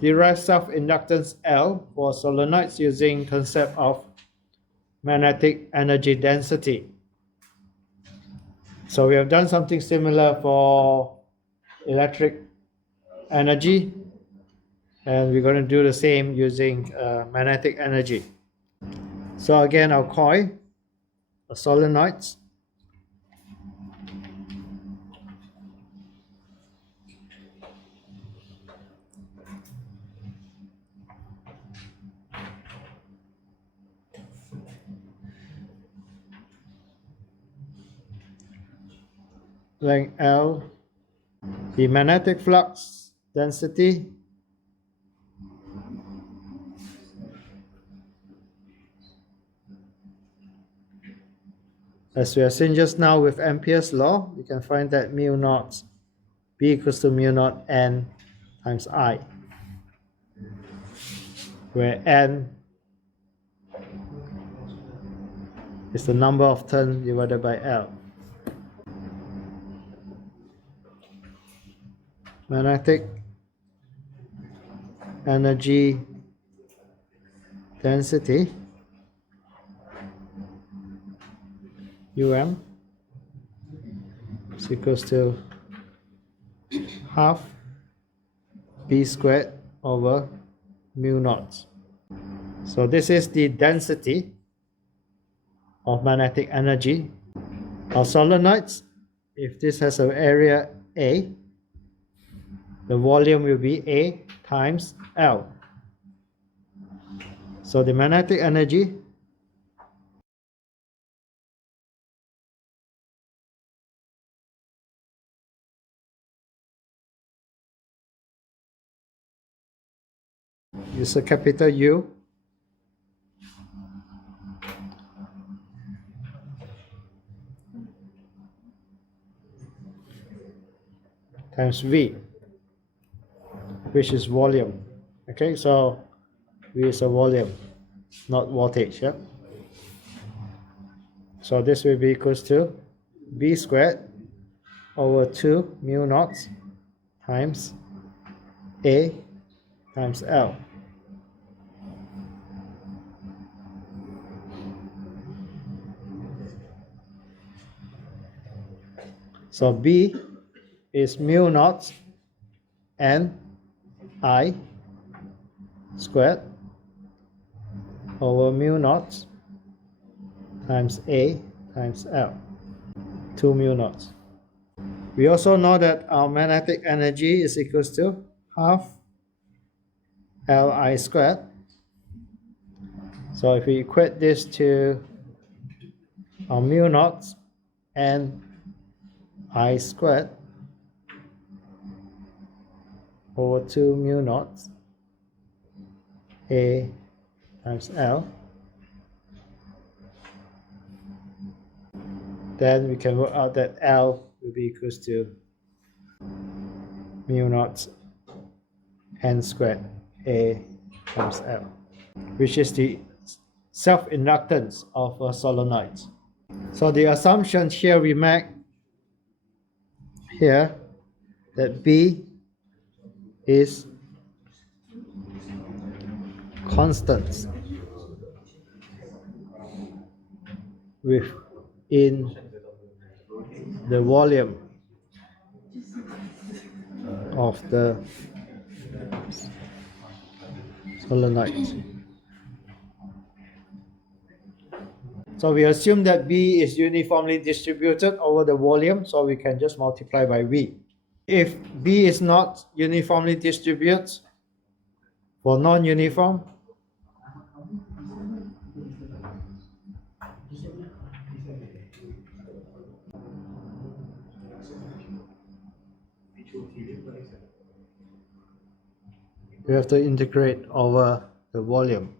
derive self-inductance L for solenoids using concept of magnetic energy density. So we have done something similar for electric energy, and we're going to do the same using magnetic energy. So again, our coil, a solenoids, length L, the magnetic flux density as we have seen just now with Ampere's law, we can find that mu naught B equals to mu naught N times I, where N is the number of turns divided by L. Magnetic energy density Um is equals to half B squared over mu naught. So this is the density of magnetic energy. Our solenoids, if this has an area A, the volume will be A times L. So the magnetic energy is a capital U times V, which is volume. Okay, so V is a volume, not voltage. Yeah. So this will be equals to B squared over 2 mu naught times A times L. So B is mu naught N I squared over mu naught times A times L, 2 mu naught. We also know that our magnetic energy is equals to half Li squared. So if we equate this to our mu naught and I squared over 2 mu naught A times L, then we can work out that L will be equals to mu naught N squared A times L, which is the self-inductance of a solenoid. So the assumption here we make here that B is constant within the volume of the solenoid. So we assume that B is uniformly distributed over the volume, so we can just multiply by V. If B is not uniformly distributed, for non-uniform, we have to integrate over the volume.